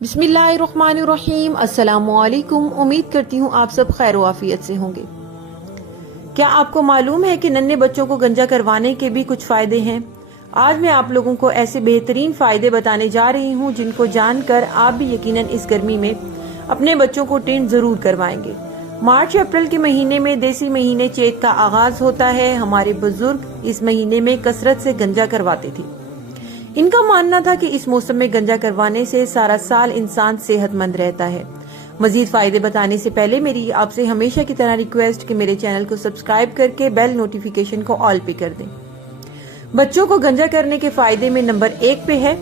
बिस्मिल्लाहिर्रहमानिर्रहीम। अस्सलाम वालेकुम। उम्मीद करती हूँ आप सब खैर व आफियत से होंगे। क्या आपको मालूम है कि नन्हे बच्चों को गंजा करवाने के भी कुछ फायदे हैं? आज मैं आप लोगों को ऐसे बेहतरीन फायदे बताने जा रही हूँ जिनको जानकर आप भी यकीनन इस गर्मी में अपने बच्चों को टिंट जरूर करवाएंगे। मार्च अप्रैल के महीने में देसी महीने चेत का आगाज होता है। हमारे बुजुर्ग इस महीने में कसरत से गंजा करवाते थे। इनका मानना था कि इस मौसम में गंजा करवाने से सारा साल इंसान सेहतमंद रहता है। मजीद फायदे बताने से पहले मेरी आपसे हमेशा की तरह रिक्वेस्ट कि मेरे चैनल को सब्सक्राइब करके बेल नोटिफिकेशन को ऑल पे कर दें। बच्चों को गंजा करने के फायदे में नंबर 1 पे है,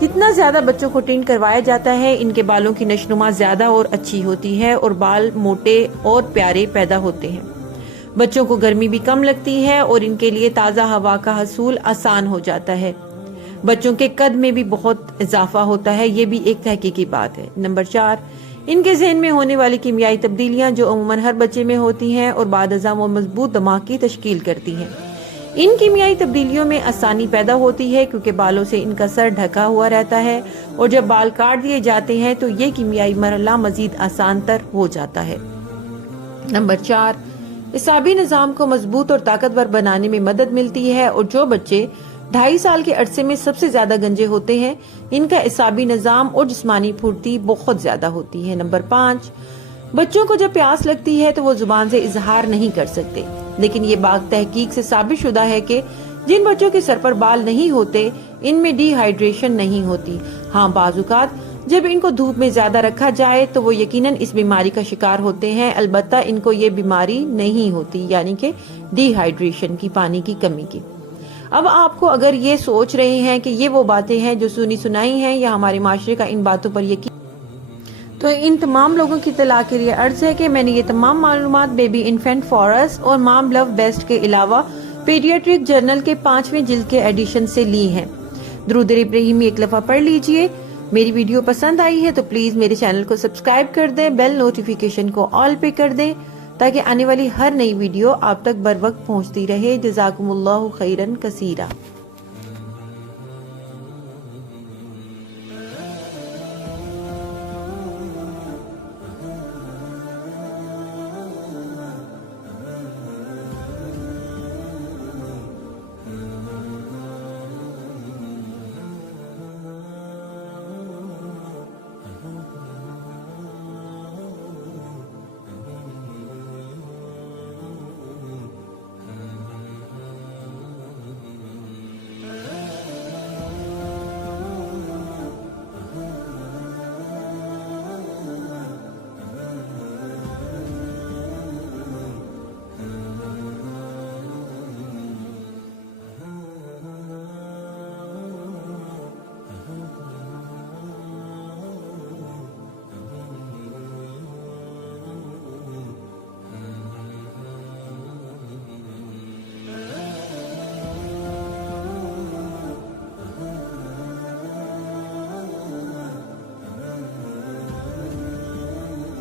जितना ज्यादा बच्चों को टिंट करवाया जाता है इनके बालों की नशनुमा ज्यादा और अच्छी होती है और बाल मोटे और प्यारे पैदा होते हैं। बच्चों को गर्मी भी कम लगती है और इनके लिए ताज़ा हवा का हसूल आसान हो जाता है। बच्चों के कद में भी बहुत इजाफा होता है, ये भी एक तहकीकी बात है। नंबर 4, इनके ज़हन में होने वाली कीमियाई तब्दीलियां जो अमूमन हर बच्चे में होती हैं और बाद अज़ाम और मजबूत दिमाग की तश्कील करती हैं। इन कीमियाई तब्दीलियों में आसानी पैदा होती है क्योंकि बालों से इनका सर ढका हुआ रहता है और जब बाल काट दिए जाते हैं तो ये कीमियाई मरहला मजीद आसान तर हो जाता है। नंबर 4, इसाबी निज़ाम को मजबूत और ताकतवर बनाने में मदद मिलती है और जो बच्चे 2.5 साल के अरसे में सबसे ज्यादा गंजे होते हैं इनका इसाबी निजाम और जिस्मानी फुर्ती बहुत ज्यादा होती है। नंबर 5, बच्चों को जब प्यास लगती है तो वो जुबान से इजहार नहीं कर सकते, लेकिन ये बात तहकीक से साबित शुदा है कि जिन बच्चों के सर पर बाल नहीं होते इनमें डिहाइड्रेशन नहीं होती। हाँ, बाजुकात जब इनको धूप में ज्यादा रखा जाए तो वो यकीनन इस बीमारी का शिकार होते हैं, अलबत्ता इनको ये बीमारी नहीं होती, यानी कि डिहाइड्रेशन की, पानी की कमी की। अब आपको अगर ये सोच रहे हैं कि ये वो बातें हैं जो सुनी सुनाई हैं या हमारे माशरे का इन बातों पर यकीन, तो इन तमाम लोगों की इत्तला के लिए अर्ज है कि मैंने ये तमाम मालूमात बेबी इन्फेंट फॉरस और मॉम लव बेस्ट के अलावा पीडियाट्रिक जर्नल के 5वें जिल्द के एडिशन से ली हैं। दुरूद इब्राहिमी एक दफा पढ़ लीजिए। मेरी वीडियो पसंद आई है तो प्लीज मेरे चैनल को सब्सक्राइब कर दें, बेल नोटिफिकेशन को ऑल पे कर दें ताकि आने वाली हर नई वीडियो आप तक बर वक्त पहुंचती रहे। जज़ाकुमुल्लाहु खैरन कसीरा।